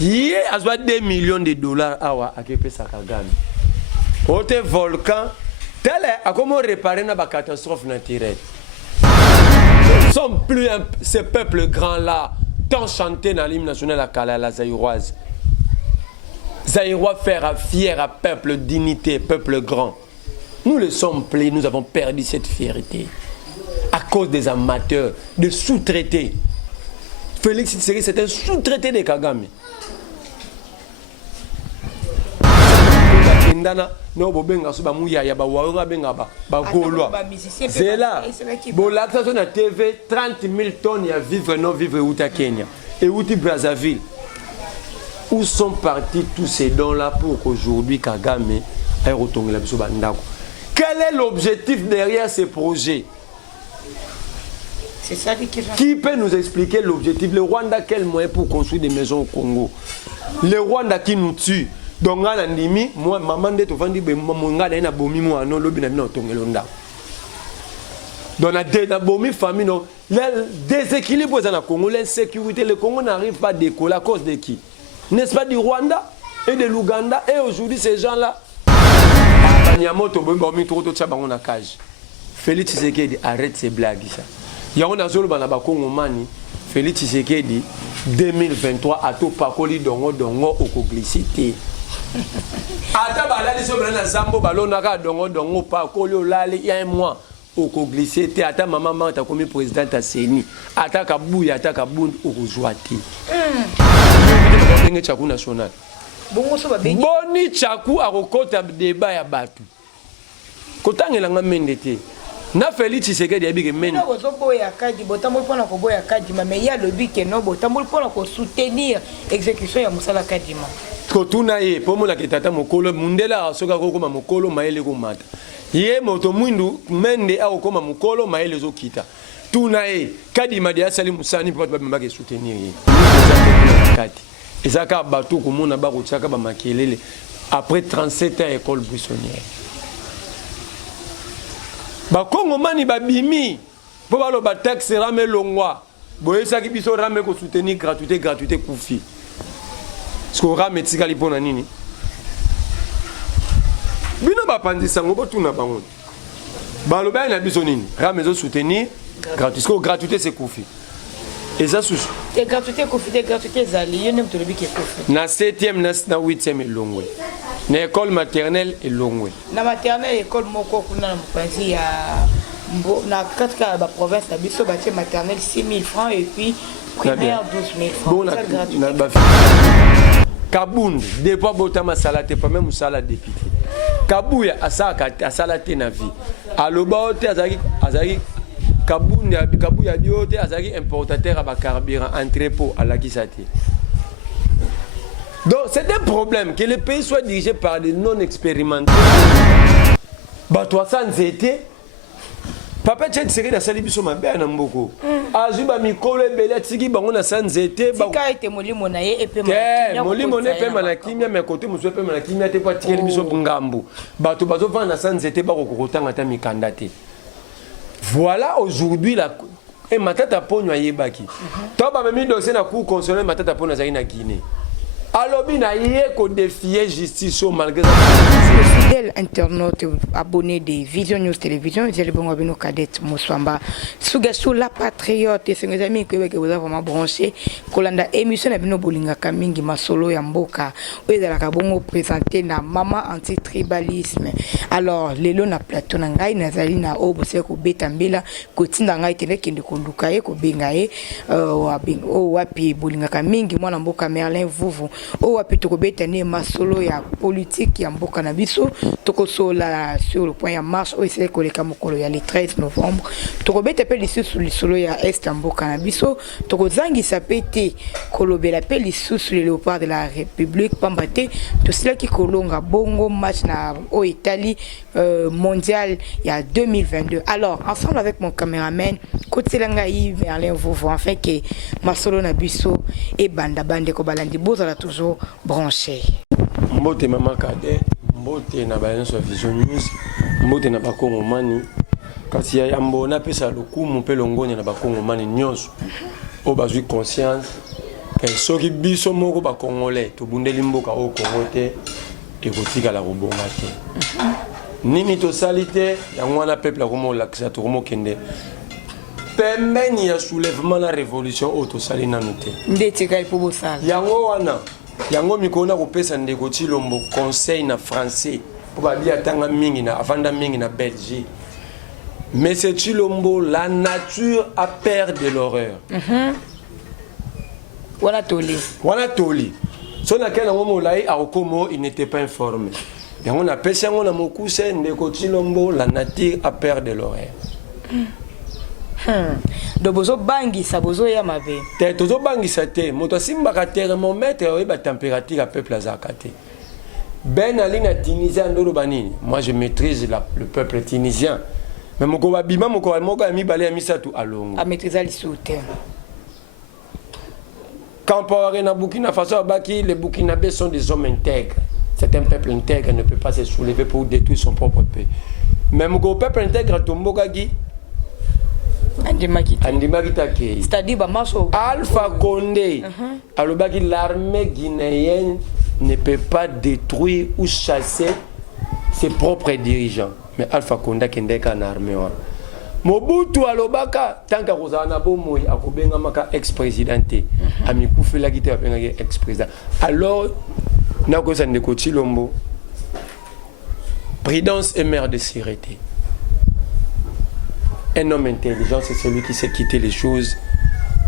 Hier, à 2 millions de dollars à Kepesa Kagame. Côté volcan, tel est à comment réparer une catastrophe naturelle. Nous ne sommes plus ce peuple grand-là, tant chanté dans l'hymne national à Kala, la Zaïroise. Zaïrois faire fier à peuple, dignité, peuple grand. Nous le sommes plus, nous avons perdu cette fierté. À cause des amateurs, des sous-traités. Félix Tshisekedi, c'est un sous-traité de Kagame. Non, bobenga so ba muyaya ba waunga benga ba golwa. C'est là. Bon l'action na TV 30 000 tonnes ya vivre non vivre uta Kenya et uti Brazzaville. Où sont partis tous ces dons là pour qu'aujourd'hui Kagame ait retourné la biso bandako? Quel est l'objectif derrière ces projets? C'est ça qui peut nous expliquer l'objectif? Le Rwanda quel moyen pour construire des maisons au Congo? Le Rwanda qui nous tue. Donc, moi, maman de tout vendre, mon gars, il a bomi moi, non, l'objet n'a pas tongelonda. Donc, la bomi famille, non, le déséquilibre dans le Congo, l'insécurité, le Congo n'arrive pas à décoller à cause de qui? N'est-ce pas du Rwanda et de l'Ouganda? Et aujourd'hui, ces gens-là, Félix Tshisekedi arrête ces blagues. Il y a un zolo dans Congo mani. Félix Tshisekedi 2023 a tout pakoli dongo au coglicité. Ata balali so brana zambo balona ka dongo pakoli olali il y a un mois au coglicité. Ata maman ta comme président ta CENI. Ata kabuya ata kabund au kozwati. Ngé chaku national. Boni chaku akokota débat ya batu. Kotangela ngamendete. Na Félix Tshisekedi abike men. Non boya kadi botambo pona ko boya kadi mais il y a le but que non botambo pona ko soutenir exécution ya musala kadima. Ko tuna ye pomo la kitata mokolo mundela asoka ko koma mokolo maele ko mata. Ye moto mwindu mende a koma mokolo maele zo kita. Tuna ye kadima dia sali musani po ba mbake soutenir ye. Kati. Ezaka batu ko mona ba ko tsaka ba makelele après 37 ans école buissonnière. Bakongo mani babimi po balo ba taxe rame longwa boyesa ki biso rame ko soutenir gratuité kufi sko rame tikali pona nini bino ba pandisa ngo tuna bango balo ba na biso nini rame zo soutenir gratuité c'est kufi et ça sous et gratuité kufi de gratuité zali yone mtolobi ke kufi na 7e na 8e longwe. Na école maternelle et longue. Na maternelle école moko kuna na mopanzi ya na katika ba province na biso ba maternelle 6 000 francs et puis primaire 12 000 francs. Bon na ba Kabund depuis botama salate pas même sala député. Kabuya asalate na vie. Aloba ote azaki Kabuya biote azaki importateur à carburant entrepôt à la Kisati. Donc c'est un problème que le pays soit dirigé par des non-expérimentés. Bah toi ça nous était. Papa tchèque serait dans sa libiso ma belle n'amboko. Azuba mikolo belé tiki bango na ça nous était. Tika était molimo na ye et pe molimo ne pe malakimia mais côté muso pe malakimia te pas tirer libiso ngambo. Bah to bazo vendre na ça nous était ba kokotanga ta mikandate. Voilà aujourd'hui la et matata ponyo ayebaki. Toba memi dossier na cour constitutionnel matata ponyo za ina Guinée. Alors, il y a défier justice malgré fidèles internautes abonnés des Vision News Télévision, j'ai le bon abonné cadette Moussamba. Sugasu la patriote, et c'est mes amis que vous avez vraiment branché. Kolanda émission na bino bolinga kamingi masolo ya mboka. Oye la kabongo présenté na maman anti-tribalisme. Alors, lelo na plateau na ngai nazali na obose ko betambela kotinda ngai tene kende konduka ye ko benga ye wapi bolinga kamingi mwana mboka Merlin Vuvu. O wapi toko betane masolo ya politique ya mboka na biso toko sola sur le point ya marche o ese ko leka mokolo ya le 13 novembre toko beta pe lisusu lisolo ya est mboka na biso toko zangisa pete kolobela pe lisusu le léopard de la République pambate to sila ki kolonga bongo match na o Italie mondial il y a 2022. Alors ensemble avec mon caméraman Kotelanga Yves Merlin Vovo enfin que masolo na biso et banda bande ko balandi bozala toujours branché. Mbote mama kade mbote na bayo sur Vision News mbote na bakongo mani kasi ya mbona pesa lokumu pe longoni na bakongo mani nyonso o bazui conscience soki biso moko ba congolais to bundeli mboka au Congo te et kotika la robonga te nini to salite ya mwana peuple la komo lakisa to komo kende pembeni ya soulèvement la révolution au to sali nanu te ndeti kai po bosala yango wana yango mikona kopesa ndeko Tshilombo conseil na français po ba bia tanga mingi na avanda mingi na Belgique. Mais c'est Tshilombo, la nature a peur de l'horreur. Wana toli. Wana toli. So na kena ngomo lai aokomo, il n'était pas informé. Et on appelle ça on a beaucoup c'est ndeko Tshilombo, la nature a peur de l'horreur. Do bozo bangi sa bozo ya mabe. Te tozo bangi sa te, moto simba ka thermomètre et ba température à peuple azakate. Ben ali na Tunisien ndolo banini. Moi je maîtrise le peuple tunisien. Mais mon bima mon ami balé misatu alongo. A maîtriser l'isouté. Quand on na Burkina Faso baki les Burkinabés sont des hommes intègres. C'est un peuple intègre ne peut pas se soulever pour détruire son propre pays. Mais mon peuple intègre tomboka gi Andimagita Kei. C'est-à-dire ba marcho Alpha Condé. Alobaki l'armée guinéenne ne peut pas détruire ou chasser ses propres dirigeants. Mais Alpha Condé kendeka en armée. Mobutu alobaka tant que kozana bomoy akobenga maka ex-présidenté. Ami kufela kite abenga ex-président. Alors nako sa ndeko Tshilombo. Prudence et mère de sûreté. Un homme intelligent, c'est celui qui sait quitter les choses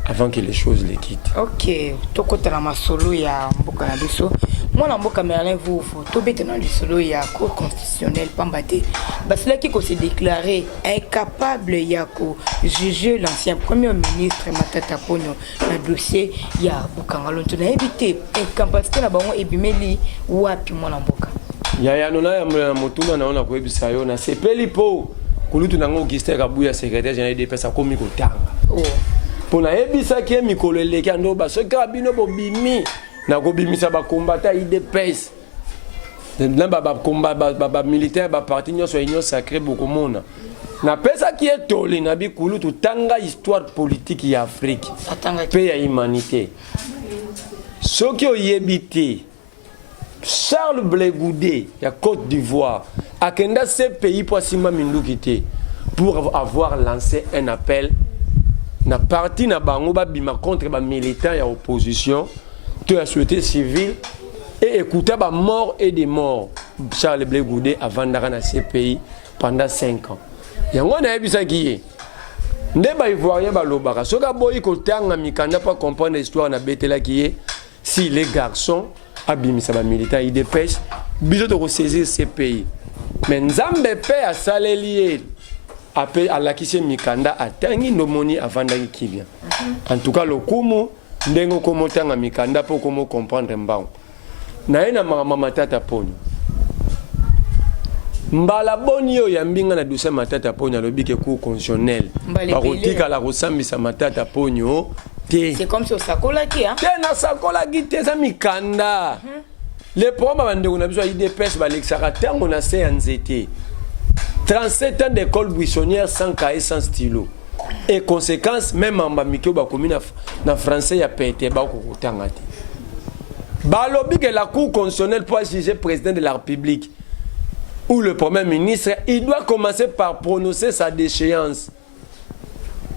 avant que les choses les quittent. Ok, tokota na masolo ya mboka na biso. Moi mboka Merlin vous to betena du solo ya cour constitutionnelle pambate. Basila qui se déclarer incapable ya ko juger l'ancien premier ministre Matata Ponyo na dossier ya Bukangalo to na éviter incapacité na bango ebimeli wapi mwana mboka. Ya nona ya motuna naona ko ebisa yo na sepeli po kulutu nango Augustin Kabuya secrétaire général de pesa komi kotanga. Oh. Pona ebisa ki mikolo eleki ando ba so kabino bobimi na kobimisa ba combattant IDPS. Na ba combat ba militaire ba parti nyonso union sacrée bokomona. Na pesa ki etoli na bikulu tutanga histoire politique ya Afrique. Pe ya humanité. Soki oyebite Charles Blé Goudé, ya Côte d'Ivoire, a kenda ce pays pour Sima Mindukite pour avoir lancé un appel na parti na bango ba bima contre ba militants ya opposition de la société civile et écouter ba mort et des morts. Charles Blé Goudé avant d'arriver dans ce pays pendant 5 ans. Yango na ebisa kiye. Nde ba ivoirien ba lobaka soka boyi ko tanga mikanda pas comprendre l'histoire na betela kiye si les garçons abimisa ba militants IDPS biso de ressaisir ces pays. Mais Nzambe pe a salelié à la kise mikanda atangi nomoni avant d'aller kibia. En tout cas le kumu ndengo komo tanga mikanda pour komo comprendre mbao. Na ena mama Matata Ponyo. Mbala boni yo ya mbinga na dossier Matata Ponyo lobike cour constitutionnel. Ba kotika la kosambisa Matata Ponyo. C'est comme si au sakola qui hein. Tena sakola qui te za mikanda. Les problèmes bandeko na biso IDPS ba lexaka tango na CNZT. 37 ans d'école buissonnière sans cahier sans stylo. Et conséquence même en bamikyo ba komi na français ya pété ba ko kotanga te. Ba lobi que la cour constitutionnelle pour juger président de la République ou le premier ministre, il doit commencer par prononcer sa déchéance.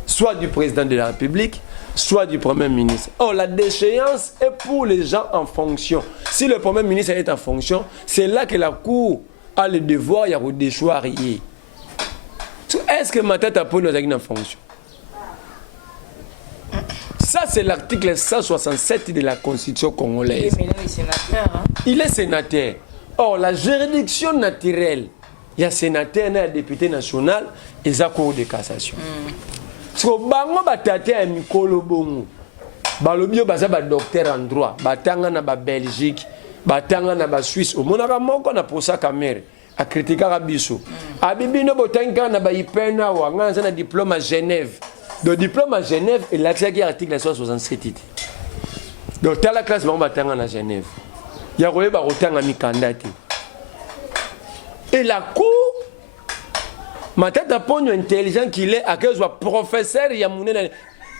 Soit du président de la République, soit du Premier ministre. Or, la déchéance est pour les gens en fonction. Si le Premier ministre est en fonction, c'est là que la Cour a le devoir de déchoir. Est-ce que Matata Ponyo est en fonction? Ça, c'est l'article 167 de la Constitution congolaise. Il est sénateur. Or, la juridiction naturelle, il y a sénateur et député national et la Cour de cassation. So bango batate ya mikolo bongo balobio baza ba docteur en droit batanga na ba Belgique batanga na ba Suisse o monaka moko na posa camere a critiquer biso abibino botanka na ba ipena wa ngana na diplôme à Genève de diplôme à Genève et l'accès qui article 167 donc tala classe bango batanga na Genève ya koyeba kotanga mikanda te et la cour Matata Ponyo intelligent qu'il est, à quel soit professeur Yamoune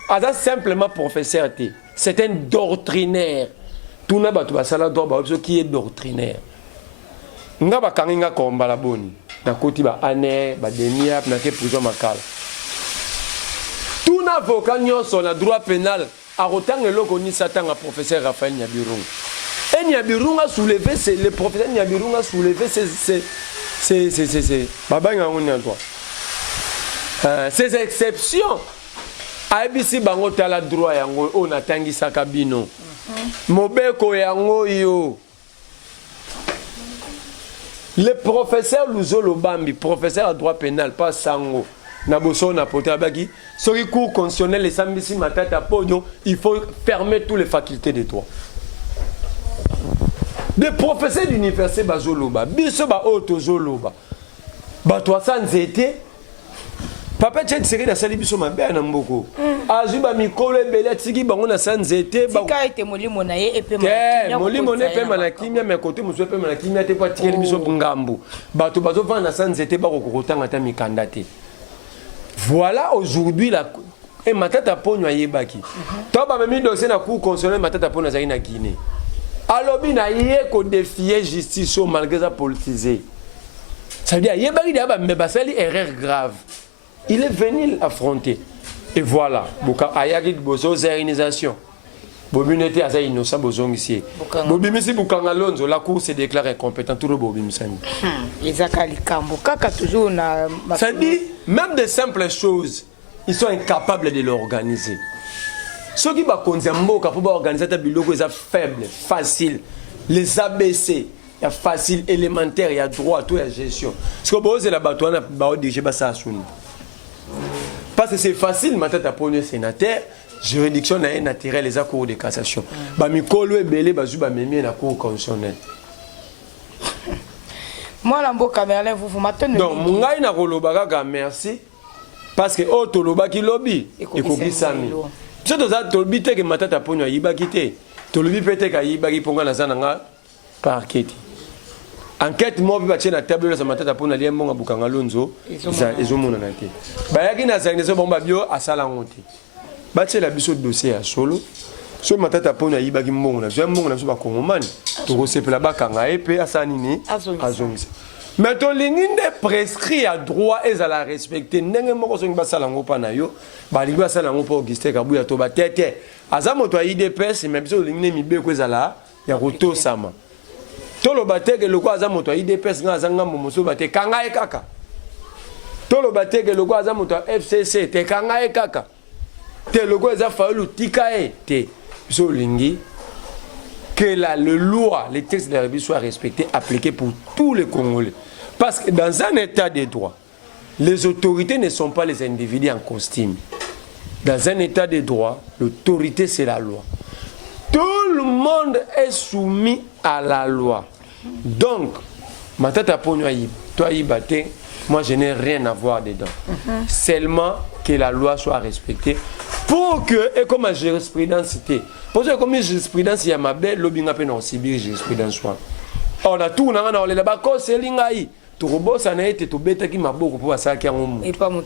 aza simplement professeur te c'est un doctrinaire tuna bato basala droit ba qui est doctrinaire nga bakangi nga kombala boni nakoti ba ane ba denia na ke prison makala tuna avocat nyonso na droit pénal a rotang eloko ni satanga professeur Raphaël Nyabirunga et Nyabirunga soulevé c'est le professeur Nyabirunga soulevé c'est baba ngoni en toi ces exceptions ABC bango tala droit yango on atangi sakabino mobeko yango yo le professeur Luzolo Bambi professeur à droit pénal pas sango na boso na poté abaki soki cours constitutionnel les sambisi matata pognon il faut fermer toutes les facultés de droit des professeurs d'université bazoloba biso ba auto zoloba ba toi sans été papa tchèque série na sali biso mabe na mboko azuba mikolo ebele tiki bango na sanzete ba tika ete molimo na ye epe molimo ne pe malakimia me côté muso pe malakimia te kwa tikeli biso ngambu bato bazo vana na sanzete ba kokotanga ta mikanda te voilà aujourd'hui la et matata ponyo yebaki to ba memi dossier na cour constitutionnel matata ponyo za ina Guinée alobi na ye ko défier justice au malgré sa politisé ça veut dire yebaki da ba me basali erreur grave. Il est venu l'affronter. Et voilà. Boka ayaki bozo zérénisation. Bobinete aza innocent bozongisi. Bobimisi Bukangalonzo la cour se déclare incompétent tout le bobimisani. Ezakali kambo kaka toujours na ça dit même des simples choses ils sont incapables de l'organiser. Ceux qui ba konza mboka pour organiser ta biloko est faible, facile. Les ABC il y a facile élémentaire, il y a droit, tout la gestion. Ce que vous avez la batoine ba dirige ba ça souni. Parce que c'est facile, maintenant, pour le sénateur, juridiction n'a naturel les accords de cassation. Bah, Mikolo et Belé, bah, Zuba Mémé, la cour constitutionnelle. Moi, l'ambo Camerlin, vous m'attendez. Donc, mon gars, il a rolobaga, merci. Parce que, oh, Toloba qui lobby, et Koki Sami. Si tu as Tolobi, tu as matata pour nous, Yiba quitté. Tolobi peut-être à Yiba qui ponga la zananga parquet. Enquête moi bi na table za matata pona lia mbonga Bukangalonzo ezomona na te bayaki na sangiso bomba bio asala ngote batie la biso dossier ya solo so matata pona yibaki mbongo na zo mbongo na so ba kongomani to kosepela bakanga epe asani ni azongisa mais to linginde prescrit à droit ezala respecter ndenge moko so ngi basala ngo pa na yo balingi basala ngo pa Augustin Kabuya to batete azamoto ya IDPS mais biso lingine mibeko ezala ya roto sama tolo bateke loko aza moto IDPS nga azanga momoso bate kanga e kaka tolo bateke loko aza moto FCC te kanga e kaka te loko eza faulu tika e te so lingi que le loi les textes de la République soient respectés appliqués pour tous les Congolais parce que dans un état de droit les autorités ne sont pas les individus en costume dans un état de droit l'autorité c'est la loi. Tout le monde est soumis à la loi. Donc, matata ponyo toi yibate, moi je n'ai rien à voir dedans. Seulement que la loi soit respectée pour que, et comme la jurisprudence c'était, pour que comme la jurisprudence il y a ma belle lobbying appelle en Sibir jurisprudence. On a tout, on a là-bas, c'est l'ingaï. Ça n'a été tout bête qui m'a beaucoup pour ça qui a un et pas mon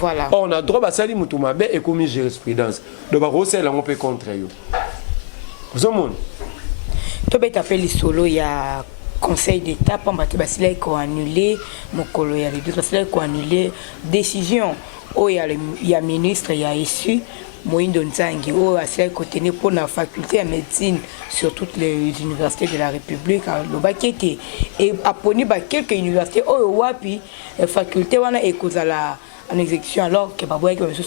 voilà. On a droit à ça, il m'a et comme jurisprudence. Donc, on peut contre eux. Tu peux t'appeler solo, il y a conseil d'état, pour que tu annulé, mon collègue, il y a les deux, parce qu'il annulé décision. Oh, il y a ministre, il y a issu, Moïndo Nzangi, oh, c'est côté pour la faculté de médecine sur toutes les universités de la République, le baquet et apponi quelques universités, oh, wapi, faculté, on a écouté la en exécution alors que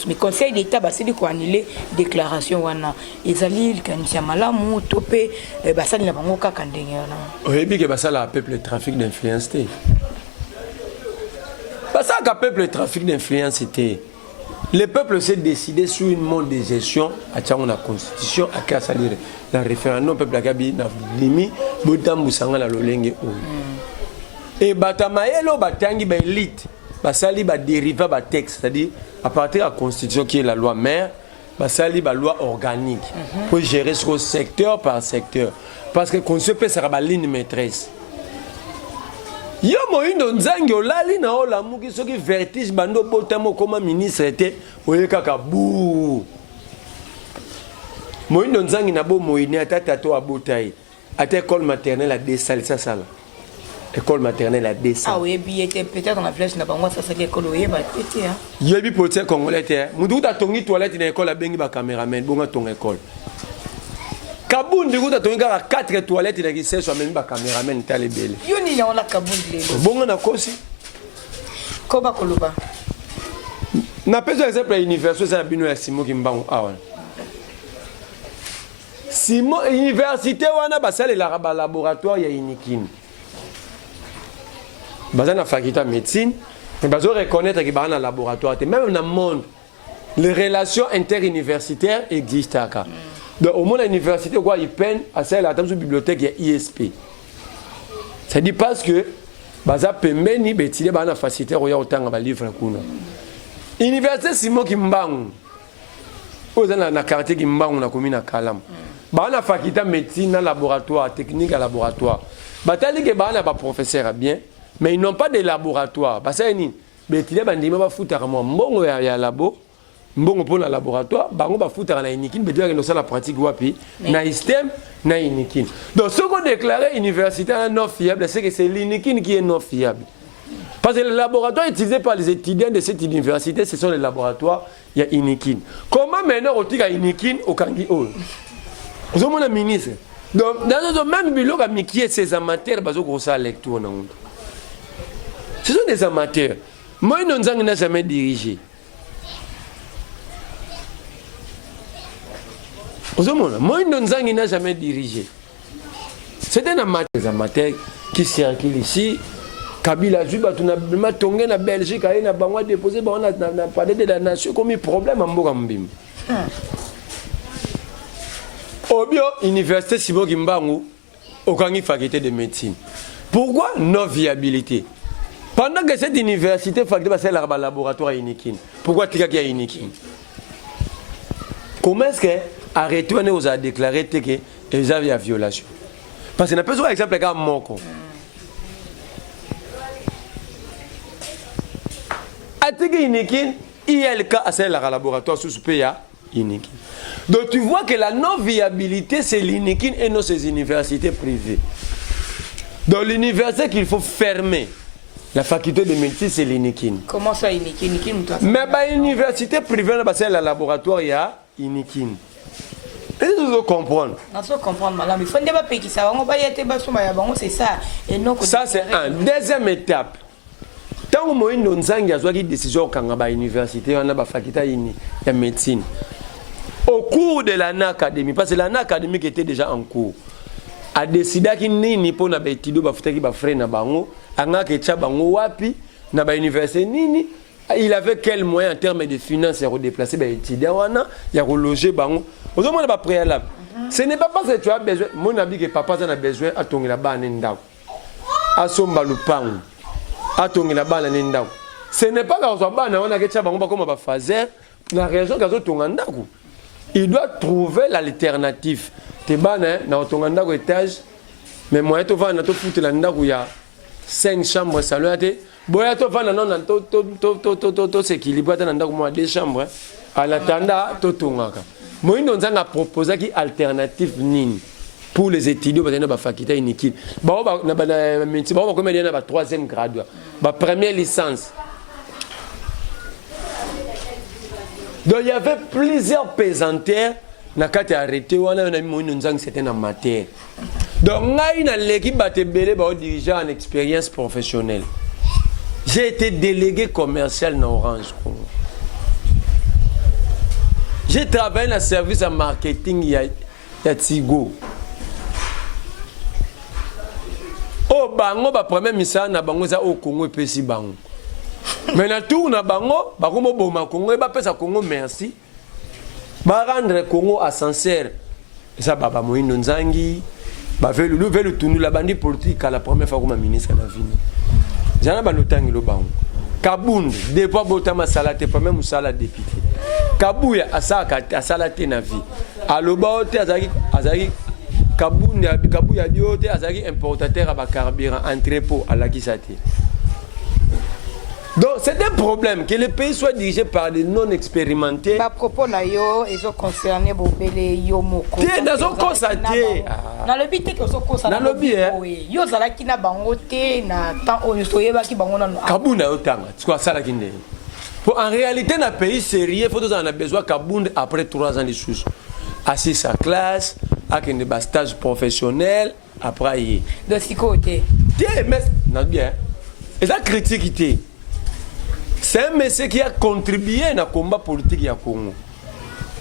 mais conseil d'état c'est dit qu'on annulé déclaration wana ezali kanisa malamu topé basali na bango kaka ndenge wana oyebi ke basala peuple trafic d'influence té basaka peuple trafic d'influence té le peuple s'est décidé sur une mode de gestion à tchango na constitution à ka salir la référendum peuple akabi na limi botambu sanga la lolenge o et batamaelo batangi ba élite basali ba dériva ba texte c'est-à-dire à partir de la constitution qui est la loi mère basali ba loi organique pour gérer ce secteur par secteur parce que constitution peut sera ba ligne maîtresse yo Moïndo Nzangi olali na olamuki soki vertige bando botamo comme ministre était oyeka ka bou moyindo nzangi na bo moyine atata to abotai ata école maternelle à desal ça là école maternelle à desal ah oui bien peut-être dans la flèche na bango ça c'est école oui ba tete hein yebi politique congolais te mudu ta tongi toilette na école bengi ba cameraman bonga ton école Kabundi kuta tongi ka 4 toilettes na kise so même ba cameraman ta lebele yoni na on la Kabundi lelo bonga na kosi ko ba koloba na peso exemple ya université ça bino ya Simon Kimbangu awa Simon université wana basale la laboratoire ya Inikini bazana faculté de médecine mais bazo reconnaître que bana laboratoire même dans le monde les relations interuniversitaires existent aka donc au monde université quoi ils peinent à celle à table bibliothèque ya ISP ça dit parce que baza pembeni betile bana facilité roya otanga ba livre kuna université Simon Kimbangu ozana na quartier Kimbangu na commune na Kalam bana faculté médecine na laboratoire technique à laboratoire batali ke bana ba professeur bien mais ils n'ont pas de laboratoire parce que ni betile bandima ba futaka mo mbongo ya labo mbongo pour la laboratoire bango ba futaka na Inikini betile ke la pratique wapi na système na Inikini donc ce qu'on déclaré université non fiable c'est que c'est l'Inikini qui est non fiable. Parce que les laboratoires utilisés par les étudiants de cette université, ce sont les laboratoires, il y a Inikini. Comment maintenant on dit à Inikini au Kangi O? Vous avez un ministre. Donc, dans le même bureau, qui est ces amateurs, ils ont une lecture. Ce sont des amateurs. Moi, je n'ai jamais dirigé. Moi, je n'ai jamais dirigé. C'est un amateur. Des amateurs qui circulent ici. Kabila Juba tu na tongé na Belgique ayi na bango déposé bango na palais de la nation comme problème mboka mbim. Obio université Simon Kimbangu okangi faculté de médecine. Pourquoi non viabilité? Pendant que cette université faculté c'est la laboratoire Inikini. Pourquoi tika ki Inikini? Comment est-ce que arrêté on nous a déclaré que ils avaient violation? Parce que n'a pas besoin exemple comme Moko. Inikini, ILK a c'est le laboratoire sous PA Inikini. Donc tu vois que la non-viabilité c'est l'Inikini et non ces universités privées. Dans l'université qu'il faut fermer, la faculté de médecine c'est l'Inikini. Comment ça Inikini? Mais l'université privée c'est le laboratoire il y a Inikini. Est-ce que vous comprenez? Non, je comprends madame. Il faut pas payer ça. On va y être c'est ça. Et non. Ça c'est un deuxième étape. Tant que moi, nous avons une décision à l'université, on a une faculté de médecine. Au cours de l'année académique, parce que l'année académique était déjà en cours, a décidé qu'il n'y a pas de études qui va faire na bango, anga ke tcha bango wapi na ba université nini, il avait quel moyen en termes de finances pour déplacer ba étudiants wana, ya reloger bango. Aujourd'hui on a préalable. Ce n'est pas parce que tu as besoin, mon ami que papa a besoin à ton là-bas nenda. A somba lupango. Ce n'est pas quand on a comme fazer la raison il doit trouver l'alternative. Tu as étage, mais moi tu vas foutre il y a 5 chambres salon. Boya tu vas dans s'équilibre dans 2 chambres à l'attendant to tongaka. Moi nous avons proposé qui alternative nini pour les étudiants parce que na faculté Inikini. Ba na médecine ba comme na ba 3e grade. Ba première licence. Donc il y avait plusieurs pesanteurs na kati arrêté wana na mo nzang c'était en matière. Donc ngai na l'équipe batebele ba dirigeant en expérience professionnelle. J'ai été délégué commercial dans Orange Congo. J'ai travaillé dans le service de marketing ya Tigo. Oh bango ba premier misala na bango za au Congo et pesi bango. Mais na tour na bango ba komo boma Congo ba pesa Congo merci. Ba rendre Congo ascenseur. Ça baba Moïno Nzangi ba velu tunu la bandi politique à la première fois comme ministre na vini. Jana ba lotangi lo bango. Kabund depuis botama salate pas même musala député. Kabuya asala na vie. Aloba ote azaki Kabuya diote azaki importateur à carburant entrepôt à la Kisati. Donc c'est un problème que le pays soit dirigé par des non expérimentés. À propos de yo, ils ont concerné Bobele Yomoko. Dans son constaté. Dans le but que so concerné. Dans le but yo zala kina bangote na temps on soyeba ki bango na. Kabunda yotanga. Tu vois ça là qui n'est. En réalité dans un pays sérieux, il faut qu'on a besoin Kabunda après 3 ans de sous. Assis sa classe, avec un stage professionnel après y. De ce côté. Mais non bien. Et ça critique. C'est un monsieur qui a contribué à combat politique du Congo.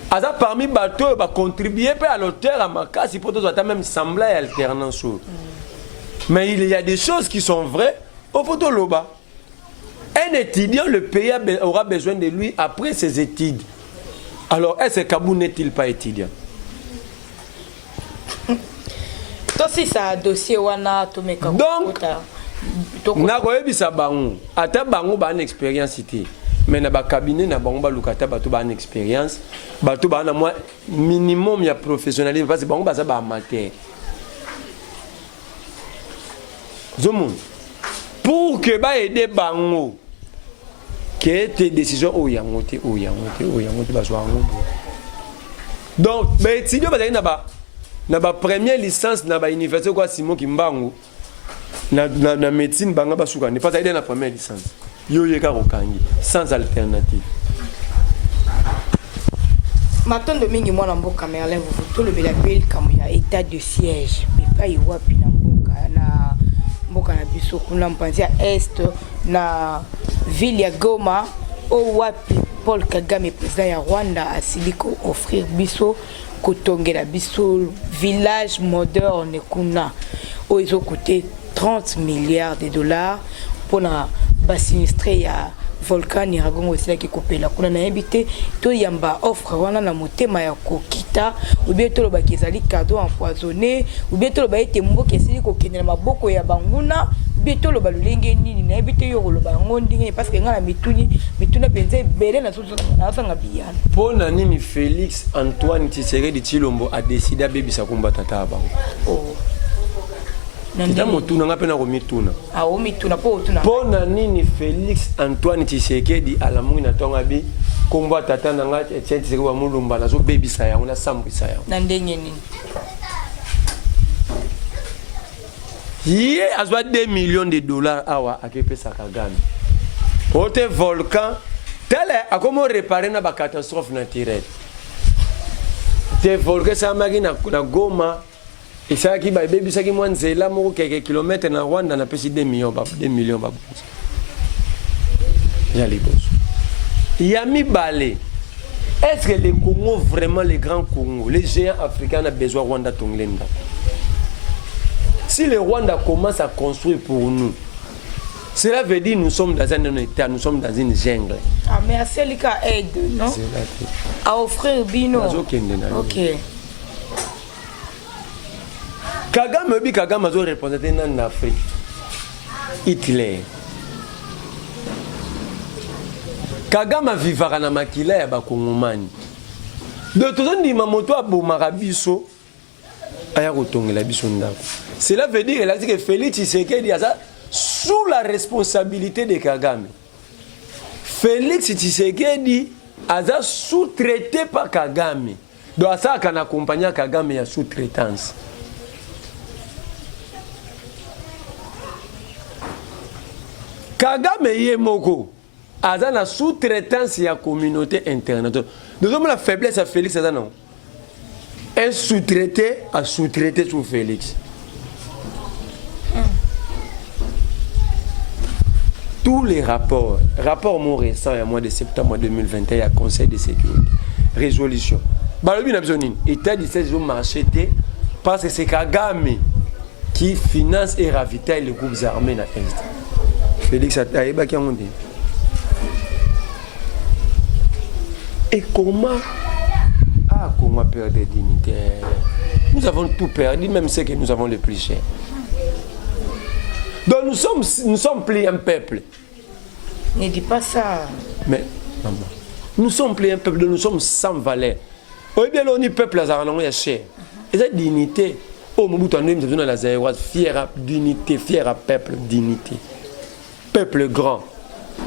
Asa parmi les bateaux, il a contribué à l'auteur à ma casse, il peut même sembler alternance. Mais il y a des choses qui sont vraies au photo Loba. Un étudiant, le pays aura besoin de lui après ses études. Alors, est-ce que Kabou n'est-il pas étudiant? Donc, si ça dossier, donc, nakoyebisa bango ata bango ba une expérience ité mais na ba cabinet na bango ba lukata bato ba une expérience bato ba na moi minimum ya professionnalisme parce que bango baza ba amateur zomo pour que ba aider bango que tes décisions o yangote ba zo ngo donc mais étudiant ba na ba première licence na ba université quoi Simon Kimbangu na médecine banga basuka ne pas aider la première licence yo yeka rokangi sans alternative matondo mingi mwana mboka Merlin vous tout le belabel comme il y a état de siège mais pas y wapi na mboka na biso kuna mpanzia est na ville ya Goma o wapi Paul Kagame président ya Rwanda asiliko offrir biso kotongela biso village moderne kuna o ils ont coûté 30 milliards de dollars pour la sinistrer ya volcan Nyiragongo aussi qui couper la kuna na habité to yamba offre wana na motema ya kokita ou bien to lo ba kezali cadeau empoisonné ou bien to lo ba ete mboka esili ko kendela maboko ya banguna ou bien to lo ba lulenge nini na habité yo lo ba ngondinga parce que ngana mituna penze belé na sanga biyana pona nini Félix Antoine Tshisekedi Tshilombo a décidé à bebisa combattre tata bango oh nda motuna ngape na komituna mituna po tuna pona nini Félix Antoine Tshisekedi alamungi na tonga bi komba tata nanga Etienne Tshisekedi wa mulumba nazo bebisa yango na sambisa yango na ndenge nini ye azwa 2 millions de dollars awa akepesa Kagame ote volcan tele akomo réparer na ba catastrophe naturelle te volcan sa magina na Goma et ça qui va baby ça qui moins là mo quelques kilomètres na Rwanda na pesi 2 millions ba ya les boss Yami Balé est-ce que le Congo vraiment les grands Congo les géants africains a besoin Rwanda Tonglenda si le Rwanda commence à construire pour nous cela veut dire nous sommes dans un état nous sommes dans une jungle mais à celle qui aide non à offrir bino OK Kagame a représenté en Afrique. Hitler. Kagame vivra na makila ya ba Kongomani. De tout ça, Mamoto a bomara biso aya kotongela biso ndako. Cela veut dire il a dit que Félix Tshisekedi a sous la responsabilité de Kagame. Félix Tshisekedi a sous-traité par Kagame. Donc ça qu'on accompagne Kagame ya sous-traitance. Kagame Yemoko a la sous-traitance de la communauté internationale. Nous avons la faiblesse à Félix. Non. Un sous-traité a sous-traité sur Félix. Tous les rapports mon récent au mois de septembre 2021 à Conseil de sécurité, résolution. Balobi n'a besoin État du 16 marché parce que c'est Kagame qui finance et ravitaille les groupes armés dans l'Est. Félix Ataïba qui a dit. Et comment perdre des dignités? Nous avons tout perdu, même ce que nous avons le plus cher. Donc nous sommes plus un peuple. Ne dis pas ça. Mais, maman, nous sommes plus un peuple, nous sommes sans valeur. Oui, bien, on est peuple, il y a cher. Et cette dignité, oh, mon bout en nous avons la fier à dignité, fier à peuple, dignité. Peuple grand.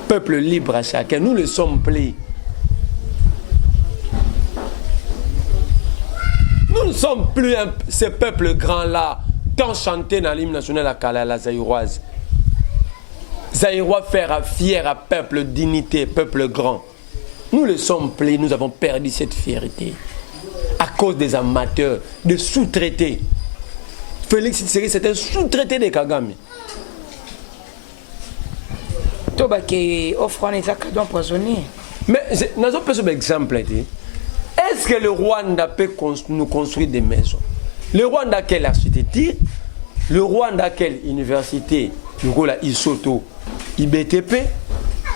Peuple libre à chacun. Nous le sommes plis. Nous ne sommes plus ce peuple grand-là, tant chanté dans l'hymne national à Kala, la Zaïroise. Zaïrois faire fier à peuple, dignité, peuple grand. Nous le sommes plis, nous avons perdu cette fierté. À cause des amateurs, des sous-traités. Félix Tshisekedi, c'est un sous-traité de Kagame. Toba qui offre un cadeau empoisonné. Mais, nous avons un exemple. Est-ce que le Rwanda peut nous construire des maisons? Le Rwanda, quelle architecture? Le Rwanda, quelle université? Le Rwanda, Isoto, IBTP.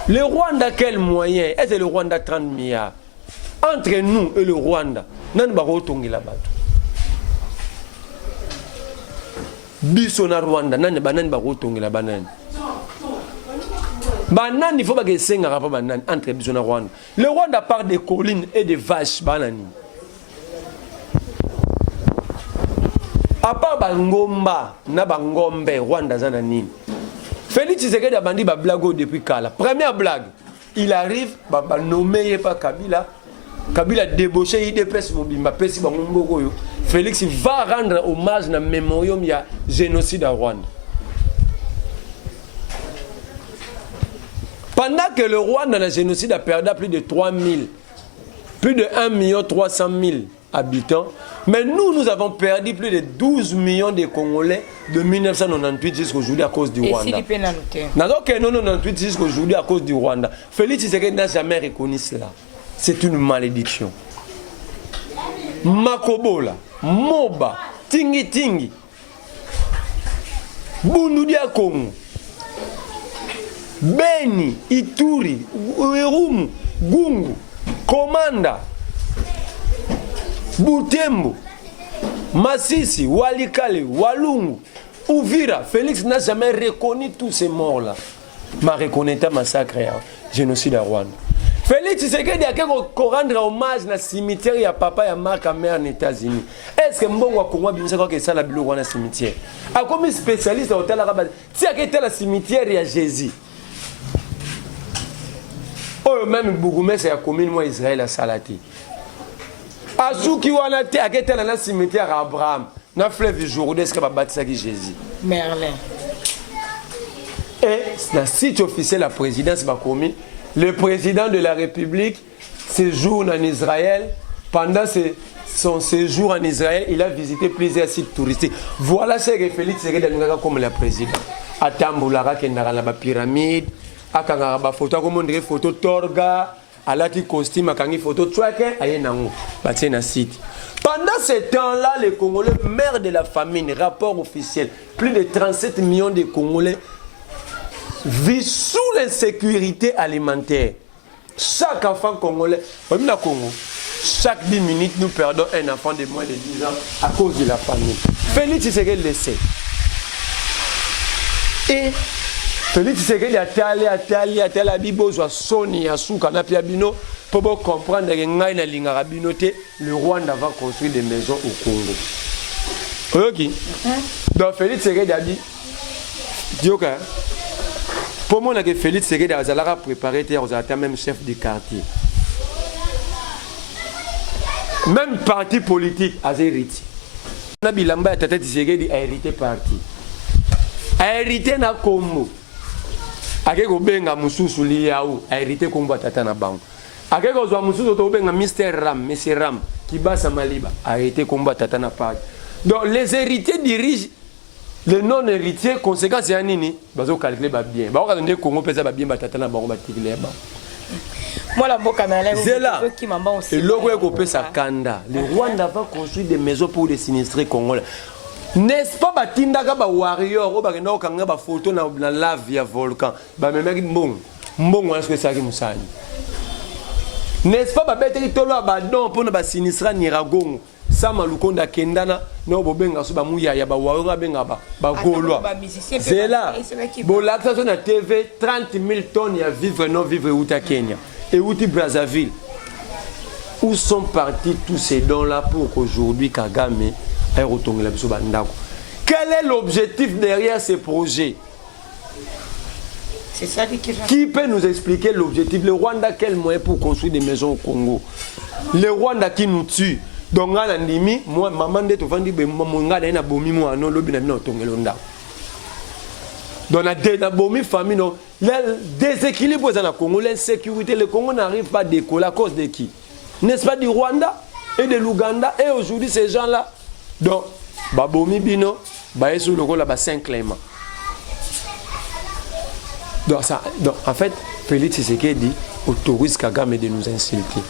Le Rwanda, quel moyen? Est-ce que le Rwanda 30 milliards? Entre nous et le Rwanda, nous avons la bateau. Biso na Rwanda, nous avons la banane. Banane, il faut pas que c'est un rapport entre Biso et Rwanda. Le Rwanda part des collines et des vaches. Banane. À part Bangomba, na Bangombe, Rwanda zanani. Félix Tshisekedi a bandi ba blague depuis Kala. Première blague, il arrive, ba nommé par Kabila. Kabila débauché, il dépresse Mobimba, Pessi Bangombo. Félix va rendre hommage na mémorium il y a génocide à Rwanda. Pendant que le Rwanda, dans le génocide, a perdu plus de 3000, plus de 1 300 000 habitants, mais nous avons perdu plus de 12 millions de Congolais de 1998 jusqu'aujourd'hui à cause du Rwanda. Non, 1998 jusqu'aujourd'hui à cause du Rwanda. Félix Tshisekedi n'a jamais reconnu cela. C'est une malédiction. Makobola, Moba, Tingi Tingi, Bundudia Kongo, Beni, Ituri, Uerumu, Gungu, Komanda, Butembo, Massisi, Walikale, Walungu, Ouvira. Félix n'a jamais reconnu tous ces morts-là. Ma reconnaît un massacre, génocide à Rwanda. Félix Tshisekedi a rendre hommage na cimetière ya papa ya marque mère aux États-Unis. Est-ce que mbongo wa Congo bimisa ko ke sala bilo na cimetière? A comme spécialiste au hôtel arabe, si a été la cimetière ya Jésus. Oh même bourgmestre ya commune moi Israël a salati. Azuki wana te a été na cimetière Abraham, na fleuve Jourdain est-ce que ba bâtissa ki Jésus? Merlin. Et la site officiel la présidence ba commune. Le président de la République séjourne en Israël. Pendant son séjour en Israël, il a visité plusieurs sites touristiques. Voilà ce que Félix Tshisekedi a comme le président. À Tamboulara, qui est dans la pyramide, à Kangara, photo, comme on dirait, photo Torga, à la costume, à Kangi, photo Tchouaké, à Yenango, bâti dans site. Pendant ce temps-là, les Congolais meurent de la famine. Rapport officiel. Plus de 37 millions de Congolais vit sous l'insécurité alimentaire. Chaque enfant congolais, au Congo, chaque 10 minutes, nous perdons un enfant de moins de 10 ans à cause de la famine. Félix Tshisekedi le sait. Et Félix Tshisekedi a tel à Bibozo, Sony, à Souka, Napiabino, pour comprendre que le Rwanda va construire des maisons au Congo. Ok. Donc Félix Tshisekedi a dit, Dioka, pour moi, Félix Tshisekedi a préparé même chef du quartier. Même parti politique a hérité. Nabilamba a Tshisekedi a hérité parti. A hérité na Congo. Akeko benga mususu liyaou a hérité Congo a tata na bango. Akeko zwa mususu to benga Mr Ram, Monsieur Ram qui basa Maliba a hérité Congo a tata na parti. Donc les héritiers dirigent. Les non-héritiers, conséquences, c'est nini. Bazo calculer bien. Bah on a Congo pesa bien batatana bango batikile ba. Moi la boka na la. C'est là. Le logo est coupé sa kanda. Le Rwanda va construire des maisons pour les sinistrés congolais. N'est-ce pas batinda ka ba warrior o ba kenda okanga ba photo na lave ya volcan. Ba memeki mbongo. Mbongo est-ce que ça qui musani. N'est-ce pas ba bete tolo ba don pour na ba sinistra Niragongo. Sama lukonda kendana no bobenga so ba muya ya ba waronga benga ba golwa. C'est là. Bolaksa sur la TV 30 000 tonnes ya vivre non vivre uta Kenya et uti Brazzaville. Où sont partis tous ces dons là pour qu'aujourd'hui Kagame ait retourné la biso bandako? Quel est l'objectif derrière ces projets? C'est ça qui question. Qui peut nous expliquer l'objectif? Le Rwanda, quel moyen pour construire des maisons au Congo? Le Rwanda qui nous tue. Donc, moi, maman de tout vendre, mon gars, n'a bomi moi, non, l'objet n'a pas tongelonda. Donc, la bomi famille, non, le déséquilibre dans le Congo, l'insécurité, le Congo n'arrive pas à décoller à cause de qui? N'est-ce pas du Rwanda et de l'Ouganda? Et aujourd'hui, ces gens-là, donc, babomi bino, bah, sur le rôle là, Saint-Clément. Donc, en fait, Félix Tshisekedi autorise Kagame de nous insulter.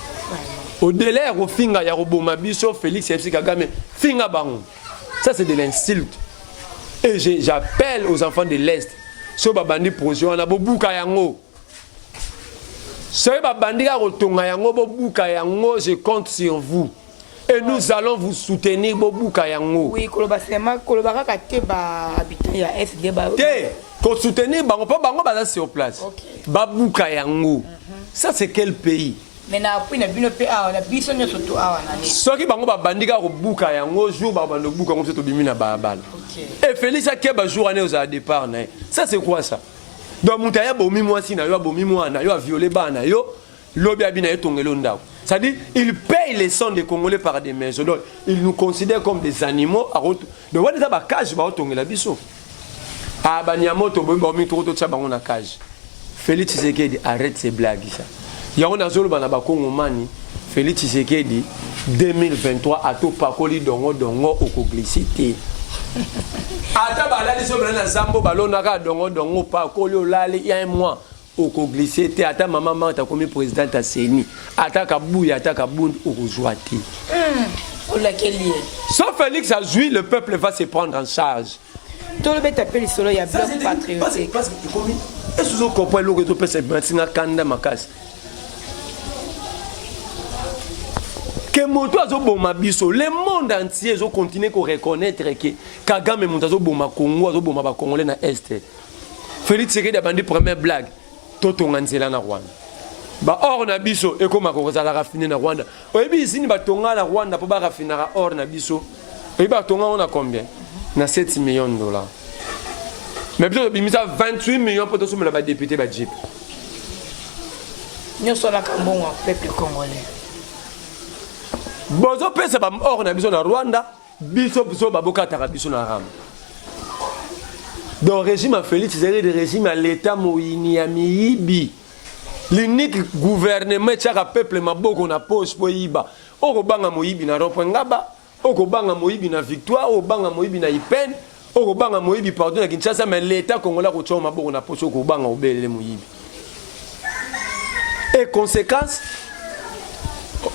Au-delà, au finga, il y a Roboma Bisso, Félix Kagame, finga baron. Ça, c'est de l'insulte. Et j'appelle aux enfants de l'Est, ce babandi projet, on a beaucoup kayango. Ce babandi a retourné yango, beaucoup kayango, je compte sur vous. Et nous allons vous soutenir, beaucoup kayango. Oui, Kolobasema, Kolobaka, Teba, habitant, il y a SD, pour soutenir, on peut pas sur place. Babou kayango. Ça, c'est quel pays? Mais na puis na bino pe a na biso nyo surtout a na ni. Soki bango ba bandika ko buka yango jour ba bando buka comme ça to bimi na balabala. Et Félix Akeba jour année aux départ na. Ça c'est quoi ça? Donc mutaya bomi moi si na yo bomi moi na yo a violé bana yo lobi abina yo tongelo ndao. Ça dit il paye les sons des Congolais par des maisons. Donc ils nous considèrent comme des animaux à route. Donc on est ba cage ba tongela biso. Ah banyamoto bomi to tsa bango na cage. Félix Tshisekedi arrête ces blagues ça. Yango na zolo bana bakongo mani Félix Tshisekedi 2023 ato pakoli dongo okoglisité. Ata balali so bana zambo balona ka dongo pakoli olali il y a un mois okoglisité ata maman ta comme président ta CENI ata kabuya ata kabundu okozwati. Pour laquelle lié. Sauf Félix a joui, le peuple va se prendre en charge. Tout le monde appelle solo il y a bloc patriotique. Parce que comme est-ce que vous comprenez le que tu peux se mettre kanda makas. Que moto azo boma biso le monde entier azo continuer ko reconnaître que Kagame moto azo boma Congo azo boma ba Congolais na est. Félix Tshisekedi a bandi première blague toto nganzela na Rwanda. Ba or na biso e koma ko zala rafiner na Rwanda. Oyebi isini ba tonga na Rwanda po ba rafinera or na biso. Oyebi ba tonga on a combien? Na 7 millions de dollars. Mais plutôt bimisa 28 millions pour to soumettre ba député ba Jeep. Nous sommes là comme peuple congolais. Bozo pesa ba or na biso na Rwanda, biso baboka taka biso na ram. Donc régime Félix Tshisekedi de régime à l'état moyini ya miyibi. L'unique gouvernement tchaka peuple maboko na poche po yiba. Oko banga moyibi na rond-point Ngaba, oko banga moyibi na Victoire, oko banga moyibi na Ipen, oko banga moyibi pardon na Kinshasa mais l'état congolais ko tchoma maboko na poche oko banga obelele moyibi. Et conséquence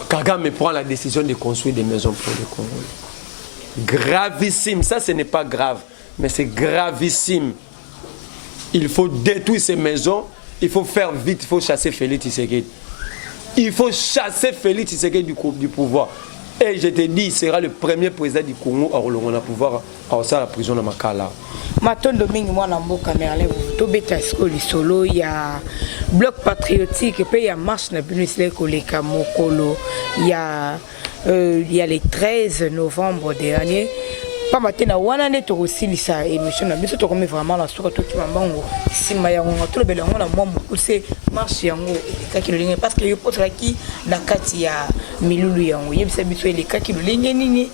Kagame prend la décision de construire des maisons pour les Congolais. Gravissime, ça ce n'est pas grave, mais c'est gravissime. Il faut détruire ces maisons, il faut faire vite, il faut chasser Félix Tshisekedi. Il faut chasser Félix Tshisekedi du pouvoir. Et je te dis, il sera le premier président du Congo à rouler le pouvoir à la prison de Makala. Maton Domingue, moi, dans mon caméra, tout bête solo, il y a bloc patriotique, et puis il y a marche na Bunisle Koleka Mokolo, il y a le 13 novembre dernier. Pas matin, on a été aussi lisa émission, mais surtout comme vraiment la sourate tout qui m'a bango. Si ma yango, tout le bel on a moi poussé marche yango, parce que je pense qui la carte ya milulu yango, il s'est habitué les cas qui le ligne nini,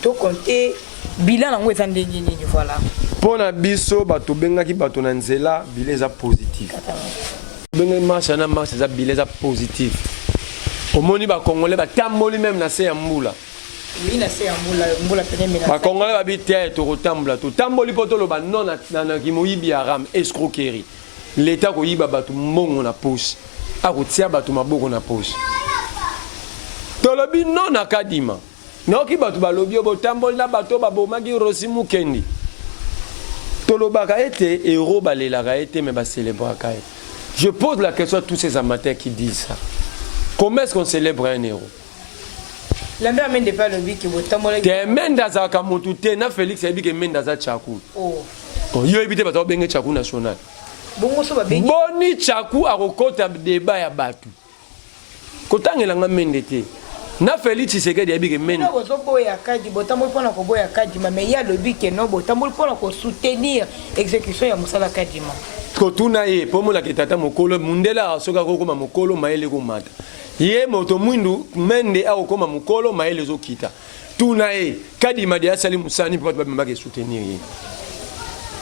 tout compter bilan yango est en ligne voilà. Pour la biso bato benga ki bato na nzela bileza positif. Benga marche na marche za bileza positif. Omoni ba Congolais ba tamboli même na se ya mbula. Oui, na se ya mbula pene ba Congolais ba bitia to rotambula to tamboli poto lo ba non na kimoyibi aram escroquerie. L'état ko yiba bato mbongo na poche. A ko tia bato maboko na poche. To lobi non na kadima. Noki bato ba lobi bo tamboli na bato ba bomaki Rossi Mukendi. Tolobaka était héros balelaka était mais ba célébrer. Je pose la question à tous ces amateurs qui disent ça. Comment est-ce qu'on célèbre un héros? La mère mène pas le but qui vous tambola. Te mendaza kamotuté na Félix ebi ke mendaza Tchakou. Oh. Yo ebité bato benga Tchakou national. Bongo so ba bengi. Boni Tchakou a rekota débat ya batu. Kotangela nga mendete. na Félix Tshisekedi yabike meni non bozoboya kadi botambo pona ko boya kadi mais il y a le but que non botambo pona ko soutenir exécution ya musala kadima ko tuna ye pomo la ketata mokolo mundela soka ko koma mokolo maele ko mata ye moto mwindu mende a koma mokolo maele zo kita tuna ye kadima dia sali musani pa ba ke soutenir ye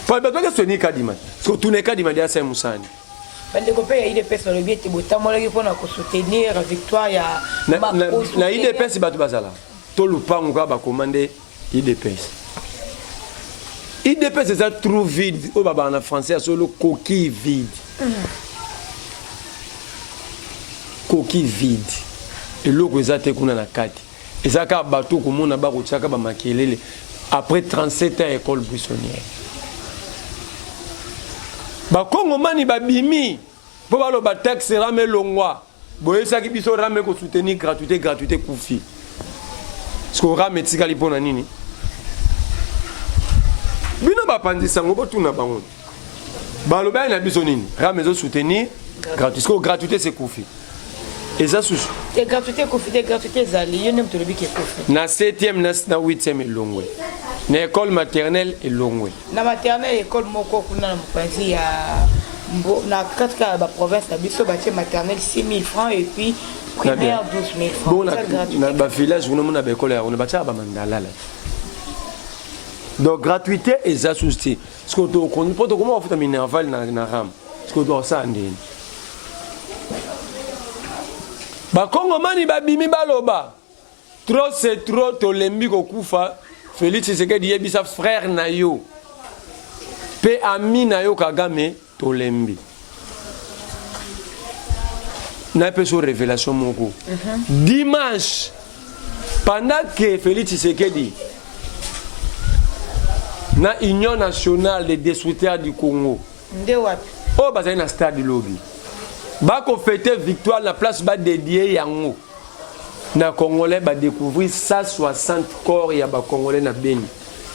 pa ba ke soutenir kadima ko tuna kadima dia sali musani bande ko pe ide pesa le biete botambo la pona ko soutenir victoire ya na ide pesa batu bazala to lupango ka ba commander ide pesa. IDP c'est ça trop vide. Au baba en français, c'est le coquille vide. Coquille vide. Et l'eau que ça te qu'on a la carte. Et ça quand bateau comme on a barre au tchaka ba makelele après 37 ans école buissonnière. Ba Congo mani ba bimi. Pour ba lo ba taxe rame longwa. Boye ça qui biso rame ko soutenir gratuité koufi. Parce que rame tika li pona nini. Bino ba pandisa ngobo tuna bango. Ba lo ba na biso nini? Rame zo soutenir gratuité. Parce que gratuité c'est koufi. Et ça sous. Et gratuité koufi, gratuité zali, yo nem to le bi ke koufi. Na 7e na 8e elongwe. Na école maternelle elongwe. Na maternelle école moko kuna na mopanzi ya na katika ba province na biso ba maternelle 6 000 francs et puis primaire 12 000 francs. Bon na ba village vous na ba école ya on ba tia ba mandala là. Donc gratuité et ça souci. Ce que tu connais pas comment on fait un minerval na ram. Ce que tu ça ndini. Ba Congo mani ba bimi baloba. Trop c'est trop to lembi ko kufa. Félix Tshisekedi yebisa frère na yo. Pe ami na yo Kagame to lembi. Na pe so révélation moko. Dimanche pendant que Félix Tshisekedi na Union nationale des destructeurs du Congo. Ndewapi. Oh bazali na stade lobby. Ba ko fêter victoire la place ba dédié yango. Na Congolais ba découvrir 160 corps ya ba Congolais na Beni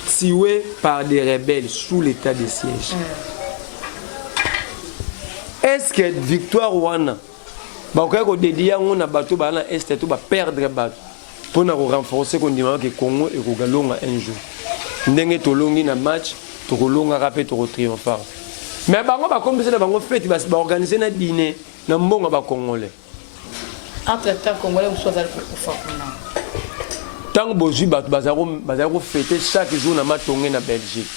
tués par des rebelles sous l'état de siège. Est-ce que victoire wana ba ko dédié yango na bato ba na est to ba perdre bato pour na renforcer qu'on dit que Congo et ko galonga un jour. Ndenge tolongi na match to kolonga rapé to triomphar. Mais bango ba comme ça bango fête ba organiser na dîner na mbongo ba Congolais. Entre temps Congolais ou soit pour kufa kuna. Tant bozu bazaro fêter chaque jour na matongé na Belgique.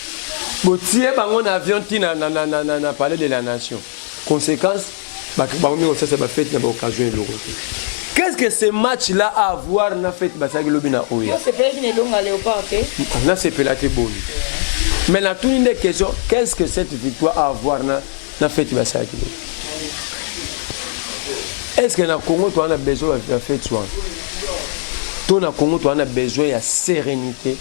Botie bango na avion tina na palais de la nation. Conséquence bango mi ça ba fête na ba occasion de l'Europe. Qu'est-ce que ce match là a à voir na fête basaki lobina oya? C'est pas une longue léopard là c'est pelaté bon. Mais la toute une question, qu'est-ce que cette victoire a à voir na fête basaki? Est-ce que na Congo tu as besoin de fête soin? Toi na Congo tu as besoin de sérénité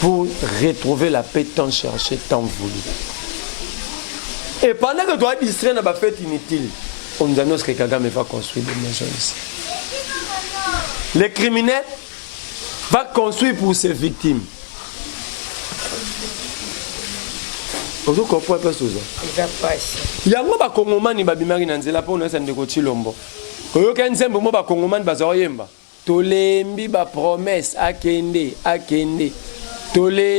pour retrouver la paix tant cherchée, tant voulue. Et pendant que tu as distrait na ba fête inutile, on nous annonce que Kagame va construire des maisons ici. Les criminels vont construire pour ses victimes. Vous comprenez pas ça? Il va passer. Il y a un Congomani qui bimari na nzela po na sande ko Chilombo. Koyo ka nzembo mo ba Congomani bazoyemba. Tolembi ba promesse akende. Tole